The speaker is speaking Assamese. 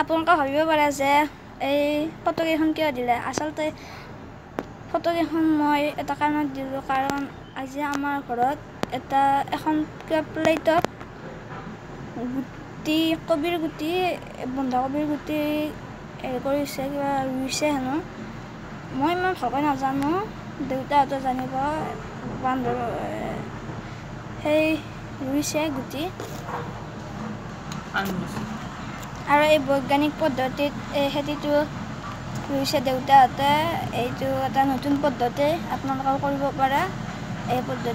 আপোনালোকে ভাবিব পাৰে যে এই ফটোকেইখন কিয় দিলে। আচলতে ফটোকেইখন মই এটা কাৰণত দিলোঁ, কাৰণ আজি আমাৰ ঘৰত এখন প্লেটত কবিৰ গুটি, বন্ধাকবিৰ গুটি কৰিছে, কিবা ৰুইছে হেনো। মই ইমান ভালকৈ নাজানো, দেউতাহঁতে জানিব। সেই ৰুইছে গুটি, আৰু এই বৈজ্ঞানিক পদ্ধতিত এই খেতিটো ৰুইছে দেউতাহঁতে। এইটো এটা নতুন পদ্ধতি, আপোনালোকেও কৰিব পাৰে এই পদ্ধতি।